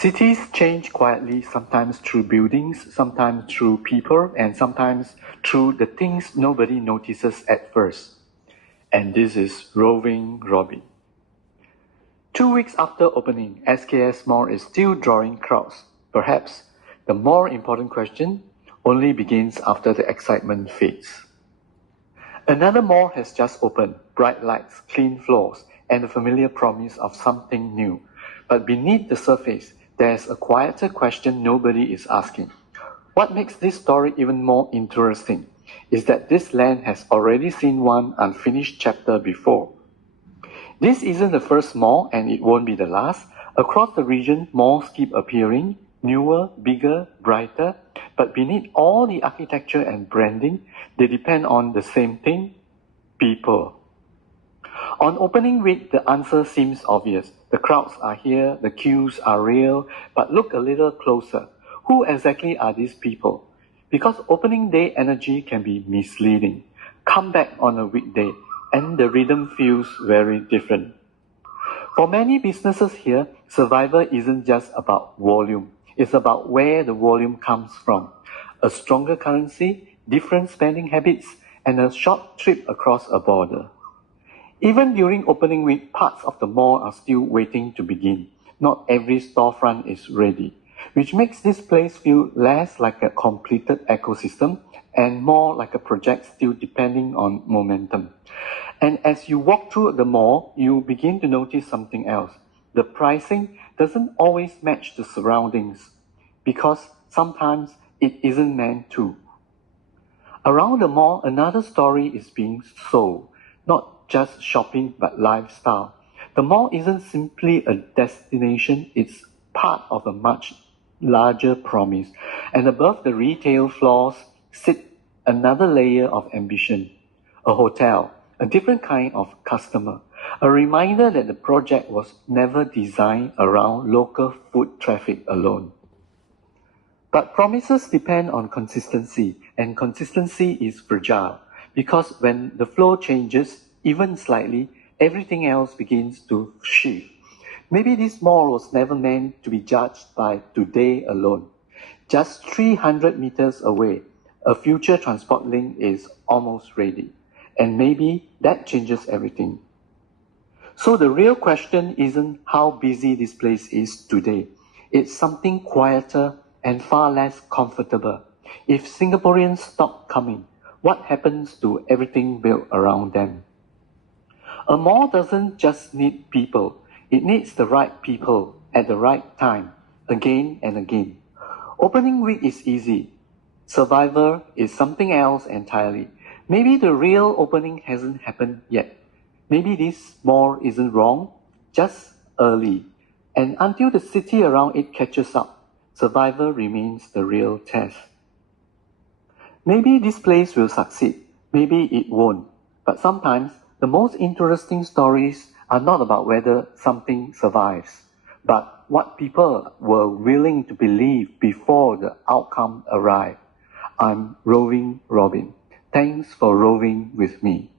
Cities change quietly, sometimes through buildings, sometimes through people, and sometimes through the things nobody notices at first. And this is Roving Robin. 2 weeks after opening, SKS Mall is still drawing crowds. Perhaps the more important question only begins after the excitement fades. Another mall has just opened, bright lights, clean floors, and the familiar promise of something new. But beneath the surface, there's a quieter question nobody is asking. What makes this story even more interesting is that this land has already seen one unfinished chapter before. This isn't the first mall, and it won't be the last. Across the region, malls keep appearing, newer, bigger, brighter, but beneath all the architecture and branding, they depend on the same thing: people. On opening week, the answer seems obvious. The crowds are here, the queues are real, but look a little closer. Who exactly are these people? Because opening day energy can be misleading. Come back on a weekday, and the rhythm feels very different. For many businesses here, survival isn't just about volume. It's about where the volume comes from. A stronger currency, different spending habits, and a short trip across a border. Even during opening week, parts of the mall are still waiting to begin. Not every storefront is ready, which makes this place feel less like a completed ecosystem and more like a project still depending on momentum. And as you walk through the mall, you begin to notice something else. The pricing doesn't always match the surroundings, because sometimes it isn't meant to. Around the mall, another story is being sold, not just shopping but lifestyle. The mall isn't simply a destination, it's part of a much larger promise. And above the retail floors sits another layer of ambition. A hotel, a different kind of customer. A reminder that the project was never designed around local foot traffic alone. But promises depend on consistency, and consistency is fragile, because when the flow changes, even slightly, everything else begins to shift. Maybe this mall was never meant to be judged by today alone. Just 300 meters away, a future transport link is almost ready. And maybe that changes everything. So the real question isn't how busy this place is today. It's something quieter and far less comfortable. If Singaporeans stop coming, what happens to everything built around them? A mall doesn't just need people, it needs the right people at the right time, again and again. Opening week is easy. Survival is something else entirely. Maybe the real opening hasn't happened yet. Maybe this mall isn't wrong, just early. And until the city around it catches up, survival remains the real test. Maybe this place will succeed, maybe it won't. But sometimes the most interesting stories are not about whether something survives, but what people were willing to believe before the outcome arrived. I'm Roving Robin. Thanks for roving with me.